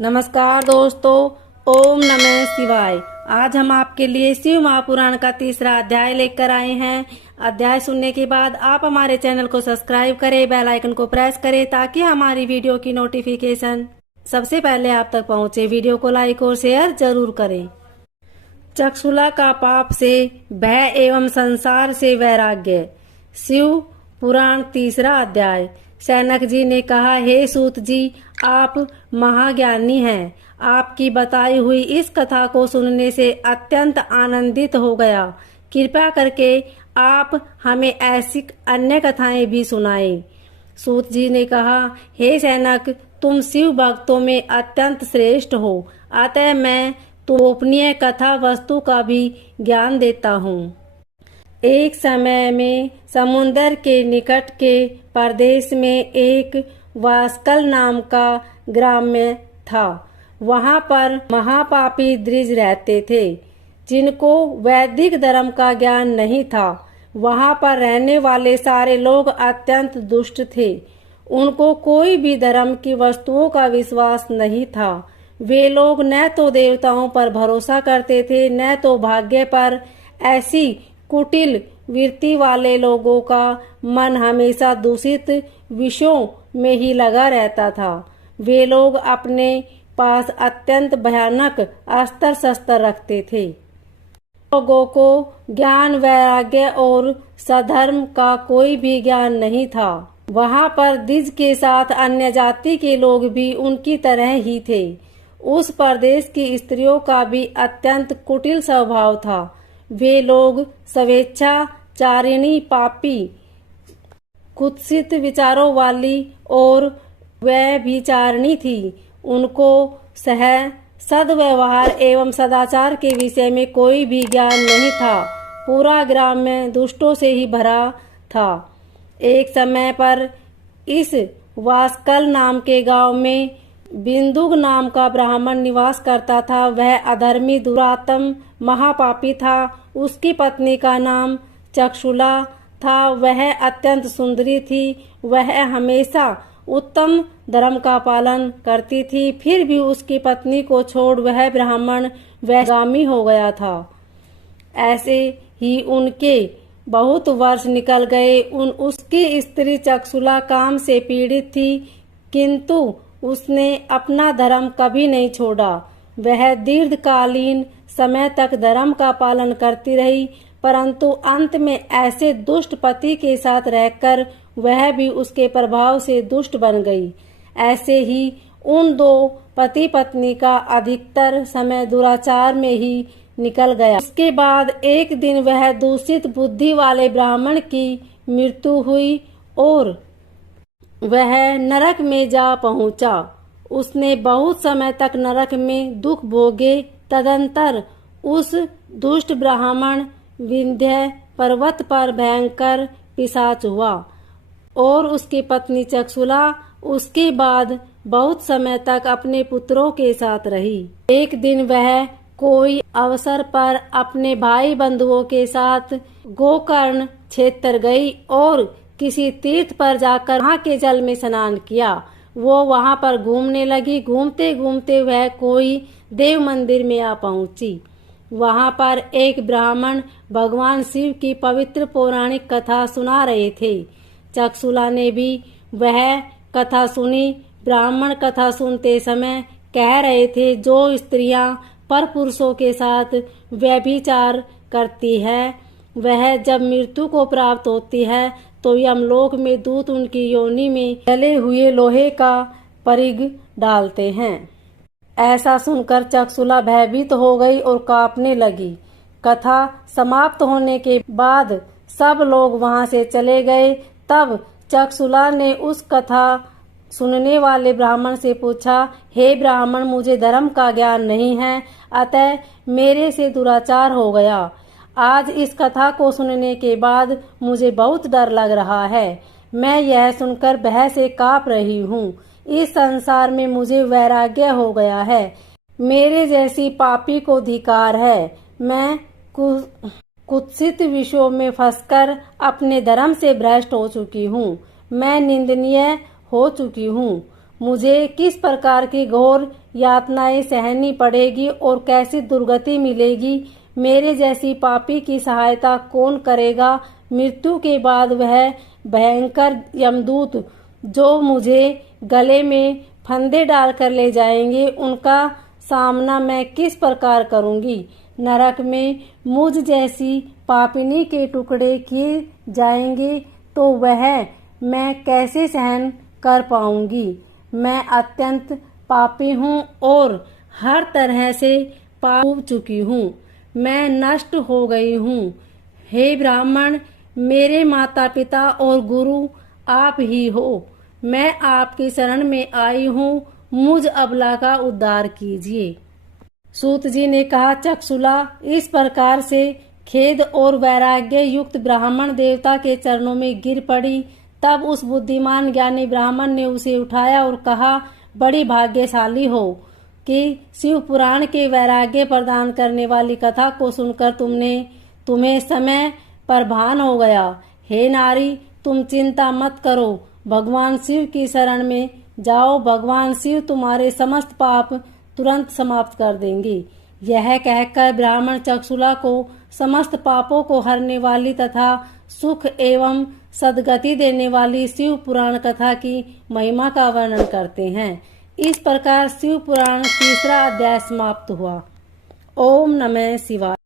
नमस्कार दोस्तों, ओम नमः शिवाय। आज हम आपके लिए शिव महापुराण का तीसरा अध्याय लेकर आए हैं। अध्याय सुनने के बाद आप हमारे चैनल को सब्सक्राइब करें, बेल आइकन को प्रेस करें ताकि हमारी वीडियो की नोटिफिकेशन सबसे पहले आप तक पहुंचे। वीडियो को लाइक और शेयर जरूर करें। चक्षुला का पाप से भय एवं संसार से वैराग्य। शिव पुराण तीसरा अध्याय। सैनक जी ने कहा, हे सूत जी, आप महाज्ञानी हैं। आपकी बताई हुई इस कथा को सुनने से अत्यंत आनंदित हो गया। कृपया करके आप हमें ऐसी अन्य कथाएं भी सुनाएं। सूत जी ने कहा, हे सैनक, तुम शिव भक्तों में अत्यंत श्रेष्ठ हो, अतः मैं गोपनीय कथा वस्तु का भी ज्ञान देता हूँ। एक समय में समुन्दर के निकट के प्रदेश में एक वास्कल नाम का ग्राम्य था। वहाँ पर महापापी द्विज रहते थे, जिनको वैदिक धर्म का ज्ञान नहीं था। वहाँ पर रहने वाले सारे लोग अत्यंत दुष्ट थे। उनको कोई भी धर्म की वस्तुओं का विश्वास नहीं था। वे लोग न तो देवताओं पर भरोसा करते थे, न तो भाग्य पर। ऐसी कुटिल वृत्ति वाले लोगों का मन हमेशा दूषित विषयों में ही लगा रहता था। वे लोग अपने पास अत्यंत भयानक अस्त्र शस्त्र रखते थे। लोगों को ज्ञान, वैराग्य और सधर्म का कोई भी ज्ञान नहीं था। वहाँ पर द्विज के साथ अन्य जाति के लोग भी उनकी तरह ही थे। उस प्रदेश की स्त्रियों का भी अत्यंत कुटिल स्वभाव था। वे लोग स्वेच्छाचारिणी, पापी, कुत्सित विचारों वाली और व्यभिचारिणी थी। उनको सद्व्यवहार एवं सदाचार के विषय में कोई भी ज्ञान नहीं था। पूरा ग्राम में दुष्टों से ही भरा था। एक समय पर इस वास्कल नाम के गांव में बिंदुक नाम का ब्राह्मण निवास करता था। वह अधर्मी, दुरात्म, महापापी था। उसकी पत्नी का नाम चक्षुला था। वह अत्यंत सुंदरी थी। वह हमेशा उत्तम धर्म का पालन करती थी। फिर भी उसकी पत्नी को छोड़ वह ब्राह्मण वैगामी हो गया था। ऐसे ही उनके बहुत वर्ष निकल गए। उसकी स्त्री चक्षुला काम से पीड़ित थी, किंतु उसने अपना धर्म कभी नहीं छोड़ा। वह दीर्घकालीन समय तक धर्म का पालन करती रही, परंतु अंत में ऐसे दुष्ट पति के साथ रहकर वह भी उसके प्रभाव से दुष्ट बन गई। ऐसे ही उन दो पति पत्नी का अधिकतर समय दुराचार में ही निकल गया। इसके बाद एक दिन वह दूषित बुद्धि वाले ब्राह्मण की मृत्यु हुई और वह नरक में जा पहुंचा। उसने बहुत समय तक नरक में दुख भोगे। तदंतर उस दुष्ट ब्राह्मण विंध्य पर्वत पर भयंकर पिशाच हुआ और उसकी पत्नी चक्षुला उसके बाद बहुत समय तक अपने पुत्रों के साथ रही। एक दिन वह कोई अवसर पर अपने भाई बंधुओं के साथ गोकर्ण क्षेत्र गई और किसी तीर्थ पर जाकर वहाँ के जल में स्नान किया। वो वहाँ पर घूमने लगी। घूमते घूमते वह कोई देव मंदिर में आ पहुंची। वहाँ पर एक ब्राह्मण भगवान शिव की पवित्र पौराणिक कथा सुना रहे थे। चक्षुला ने भी वह कथा सुनी। ब्राह्मण कथा सुनते समय कह रहे थे, जो स्त्रियां पर पुरुषों के साथ व्यभिचार करती है, वह जब मृत्यु को प्राप्त होती है तो यमलोक में दूत उनकी योनि में जले हुए लोहे का परिग डालते हैं। ऐसा सुनकर चक्षुला भयभीत हो गई और कांपने लगी। कथा समाप्त होने के बाद सब लोग वहां से चले गए। तब चक्षुला ने उस कथा सुनने वाले ब्राह्मण से पूछा, हे ब्राह्मण, मुझे धर्म का ज्ञान नहीं है, अतः मेरे से दुराचार हो गया। आज इस कथा को सुनने के बाद मुझे बहुत डर लग रहा है। मैं यह सुनकर भय से कांप रही हूँ। इस संसार में मुझे वैराग्य हो गया है। मेरे जैसी पापी को धिक्कार है। मैं कुत्सित विषयों में फंसकर अपने धर्म से भ्रष्ट हो चुकी हूँ। मैं निंदनीय हो चुकी हूँ। मुझे किस प्रकार की घोर यातनाएं सहनी पड़ेगी और कैसी दुर्गति मिलेगी। मेरे जैसी पापी की सहायता कौन करेगा। मृत्यु के बाद वह भयंकर यमदूत जो मुझे गले में फंदे डालकर ले जाएंगे, उनका सामना मैं किस प्रकार करूंगी। नरक में मुझ जैसी पापिनी के टुकड़े किए जाएंगे तो वह मैं कैसे सहन कर पाऊंगी। मैं अत्यंत पापी हूँ और हर तरह से पाप चुकी हूँ। मैं नष्ट हो गई हूँ। हे ब्राह्मण, मेरे माता पिता और गुरु आप ही हो। मैं आपकी शरण में आई हूँ, मुझ अबला का उद्धार कीजिए। सूत जी ने कहा, चक्षुला इस प्रकार से खेद और वैराग्य युक्त ब्राह्मण देवता के चरणों में गिर पड़ी। तब उस बुद्धिमान ज्ञानी ब्राह्मण ने उसे उठाया और कहा, बड़ी भाग्यशाली हो कि शिव पुराण के वैराग्य प्रदान करने वाली कथा को सुनकर तुम्हें समय पर भान हो गया। हे नारी, तुम चिंता मत करो, भगवान शिव की शरण में जाओ। भगवान शिव तुम्हारे समस्त पाप तुरंत समाप्त कर देंगे। यह कहकर ब्राह्मण चक्षुला को समस्त पापों को हरने वाली तथा सुख एवं सद्गति देने वाली शिव पुराण कथा की महिमा का वर्णन करते हैं। इस प्रकार शिव पुराण तीसरा अध्याय समाप्त हुआ। ओम नमः शिवाय।